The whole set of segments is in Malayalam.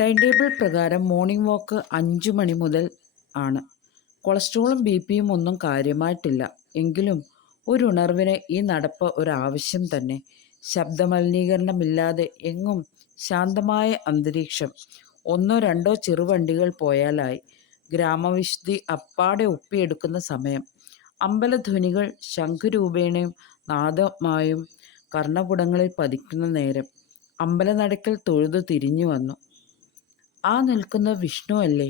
ടൈം ടേബിൾ പ്രകാരം മോർണിംഗ് വാക്ക് 5 മണി മുതൽ ആണ്. കൊളസ്ട്രോളും ബിപിയും ഒന്നും കാര്യമായിട്ടില്ല. എങ്കിലും ഒരു ഉണർവിന് ഈ നടപ്പ് ഒരാവശ്യം തന്നെ. ശബ്ദമലിനീകരണമില്ലാതെ എങ്ങും ശാന്തമായ അന്തരീക്ഷം. ഒന്നോ രണ്ടോ ചെറുവണ്ടികൾ പോയാലായി. ഗ്രാമവിശുദ്ധി അപ്പാടെ ഒപ്പിയെടുക്കുന്ന സമയം. അമ്പലധ്വനികൾ ശംഖുരൂപേണയും നാദമായും കർണപുടങ്ങളിൽ പതിക്കുന്ന നേരം. അമ്പലനടയ്ക്കൽ തൊഴുതു തിരിഞ്ഞു വന്നു. ആ നിൽക്കുന്ന വിഷ്ണു അല്ലേ?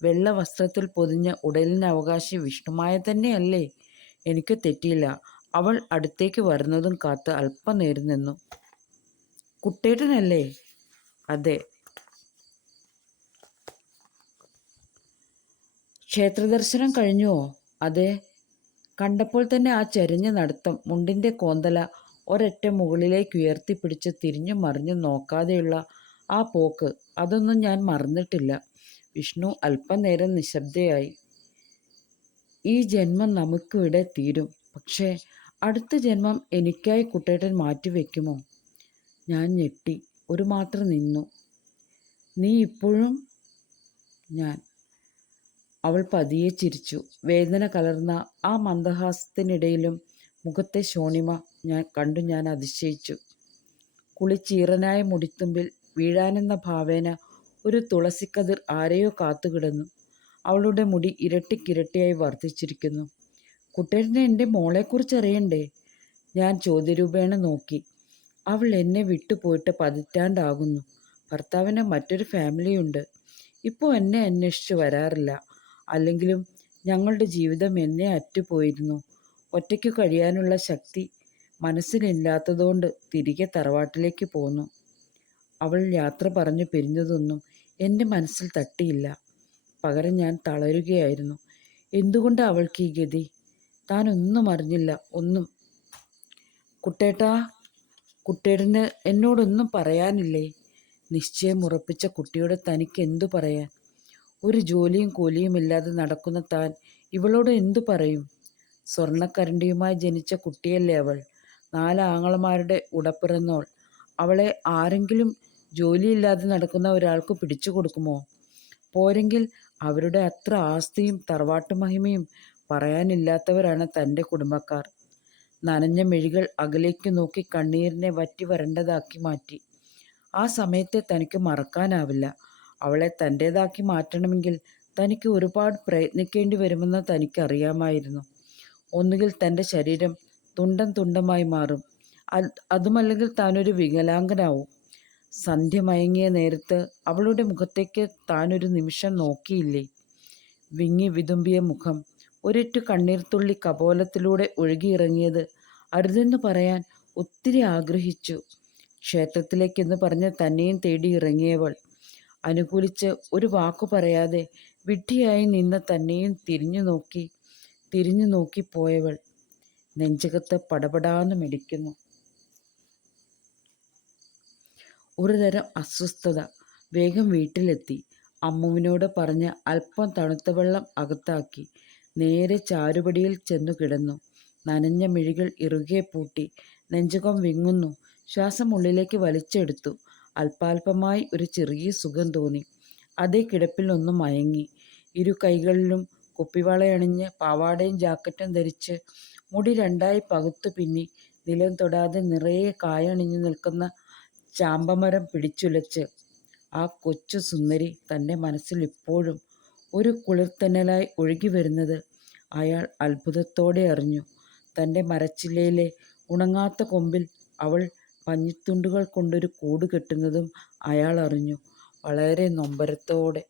വെള്ള വസ്ത്രത്തിൽ പൊതിഞ്ഞ ഉടലിന് അവകാശി വിഷ്ണുമായ തന്നെയല്ലേ? എനിക്ക് തെറ്റിയില്ല. അവൾ അടുത്തേക്ക് വരുന്നതും കാത്ത് അല്പനേരം നിന്നു. കുട്ടേട്ടനല്ലേ? അതെ. ക്ഷേത്രദർശനം കഴിഞ്ഞുവോ? അതെ. കണ്ടപ്പോൾ തന്നെ ആ ചരിഞ്ഞ നടത്തം, മുണ്ടിൻ്റെ കോന്തല ഒരൊറ്റ മുകളിലേക്ക് ഉയർത്തിപ്പിടിച്ച് തിരിഞ്ഞും മറിഞ്ഞും നോക്കാതെയുള്ള ആ പോക്ക്, അതൊന്നും ഞാൻ മറന്നിട്ടില്ല. വിഷ്ണു അല്പനേരം നിശബ്ദയായി. ഈ ജന്മം നമുക്കിവിടെ തീരും. പക്ഷേ അടുത്ത ജന്മം എനിക്കായി കുട്ടേട്ടൻ മാറ്റിവെക്കുമോ? ഞാൻ ഞെട്ടി. ഒരു മാത്രം നിന്നു. നീ ഇപ്പോഴും? ഞാൻ. അവൾ പതിയെ ചിരിച്ചു. വേദന കലർന്ന ആ മന്ദഹാസത്തിനിടയിലും മുഖത്തെ ശോണിമ ഞാൻ അതിശയിച്ചു. കുളിച്ചീറനായ മുടിത്തുമ്പിൽ വീഴാനെന്ന ഭാവേന ഒരു തുളസിക്കതിർ ആരെയോ കാത്തുകിടന്നു. അവളുടെ മുടി ഇരട്ടിക്കിരട്ടിയായി വർദ്ധിച്ചിരിക്കുന്നു. കുട്ടേട്ടന് എൻ്റെ മോളെക്കുറിച്ച് അറിയണ്ടേ? ഞാൻ ചോദ്യരൂപേണ നോക്കി. അവൾ എന്നെ വിട്ടുപോയിട്ട് പതിറ്റാണ്ടാകുന്നു. ഭർത്താവിന് മറ്റൊരു ഫാമിലിയുണ്ട്. ഇപ്പോൾ എന്നെ അന്വേഷിച്ച് വരാറില്ല. അല്ലെങ്കിലും ഞങ്ങളുടെ ജീവിതം എന്നെ അറ്റുപോയിരുന്നു. ഒറ്റയ്ക്ക് കഴിയാനുള്ള ശക്തി മനസ്സിലില്ലാത്തതുകൊണ്ട് തിരികെ തറവാട്ടിലേക്ക് പോന്നു. അവൾ യാത്ര പറഞ്ഞു പിരിഞ്ഞതൊന്നും എൻ്റെ മനസ്സിൽ തട്ടിയില്ല. പകരം ഞാൻ തളരുകയായിരുന്നു. എന്തുകൊണ്ട് അവൾക്ക് ഈ ഗതി? താനൊന്നും അറിഞ്ഞില്ല, ഒന്നും. കുട്ടേട്ടാ, കുട്ടേട്ടന് എന്നോടൊന്നും പറയാനില്ലേ? നിശ്ചയം ഉറപ്പിച്ച കുട്ടിയോട് തനിക്ക് എന്തു പറയാൻ? ഒരു ജോലിയും കൂലിയും ഇല്ലാതെ നടക്കുന്ന താൻ ഇവളോട് എന്തു പറയും? സ്വർണ്ണക്കരണ്ടിയുമായി ജനിച്ച കുട്ടിയല്ലേ അവൾ. 4 ആങ്ങളമാരുടെ ഉടപ്പിറന്നോൾ. അവളെ ആരെങ്കിലും ജോലിയില്ലാതെ നടക്കുന്ന ഒരാൾക്ക് പിടിച്ചു കൊടുക്കുമോ? പോരെങ്കിൽ അവരുടെ അത്ര ആസ്തിയും തറവാട്ടുമഹിമയും പറയാനില്ലാത്തവരാണ് തൻ്റെ കുടുംബക്കാർ. നനഞ്ഞ മിഴികൾ അകലേക്ക് നോക്കി കണ്ണീരിനെ വറ്റി വരണ്ടതാക്കി മാറ്റി. ആ സമയത്തെ തനിക്ക് മറക്കാനാവില്ല. അവളെ തൻ്റേതാക്കി മാറ്റണമെങ്കിൽ തനിക്ക് ഒരുപാട് പ്രയത്നിക്കേണ്ടി വരുമെന്ന് തനിക്കറിയാമായിരുന്നു. ഒന്നുകിൽ തൻ്റെ ശരീരം തുണ്ടം തുണ്ടമായി മാറും, അതുമല്ലെങ്കിൽ താനൊരു വികലാംഗനാവും. സന്ധ്യ മയങ്ങിയ നേരത്ത് അവളുടെ മുഖത്തേക്ക് താനൊരു നിമിഷം നോക്കിയില്ലേ? വിങ്ങി വിതുമ്പിയ മുഖം, ഒരിറ്റു കണ്ണീർത്തുള്ളി കപോലത്തിലൂടെ ഒഴുകിയിറങ്ങിയത് അരുതെന്ന് പറയാൻ ഒത്തിരി ആഗ്രഹിച്ചു. ക്ഷേത്രത്തിലേക്കെന്ന് പറഞ്ഞ് തന്നെയും തേടി ഇറങ്ങിയവൾ, അനുകൂലിച്ച് ഒരു വാക്കു പറയാതെ വിഡ്ഢിയായി നിന്ന തന്നെയും തിരിഞ്ഞു നോക്കി പോയവൾ. നെഞ്ചകത്ത് പടപടാന്ന് മിടിക്കുന്നു. ഒരുതരം അസ്വസ്ഥത. വേഗം വീട്ടിലെത്തി. അമ്മുവിനോട് പറഞ്ഞ് അല്പം തണുത്ത വെള്ളം അകത്താക്കി. നേരെ ചാരുപടിയിൽ ചെന്നു കിടന്നു. നനഞ്ഞ മിഴികൾ ഇറുകെ പൂട്ടി. നെഞ്ചകം വിങ്ങുന്നു. ശ്വാസം ഉള്ളിലേക്ക് വലിച്ചെടുത്തു. അല്പാൽപമായി ഒരു ചെറിയ സുഖം തോന്നി. അതേ കിടപ്പിൽ ഒന്ന് മയങ്ങി. ഇരു കൈകളിലും കുപ്പിവളയണിഞ്ഞ് പാവാടയും ജാക്കറ്റും ധരിച്ച് മുടി 2ആയി പകുത്തു പിന്നി നിലം തൊടാതെ നിറയെ കായണിഞ്ഞു നിൽക്കുന്ന ചാമ്പമരം പിടിച്ചുലച്ച് ആ കൊച്ചു സുന്ദരി തൻ്റെ മനസ്സിൽ ഇപ്പോഴും ഒരു കുളിർത്തന്നലായി ഒഴുകി വരുന്നത് അയാൾ അത്ഭുതത്തോടെ അറിഞ്ഞു. തൻ്റെ മരച്ചില്ലയിലെ ഉണങ്ങാത്ത കൊമ്പിൽ അവൾ പഞ്ഞിത്തുണ്ടുകൾ കൊണ്ടൊരു കൂട് കെട്ടുന്നതും അയാൾ അറിഞ്ഞു. വളരെ നൊമ്പരത്തോടെ.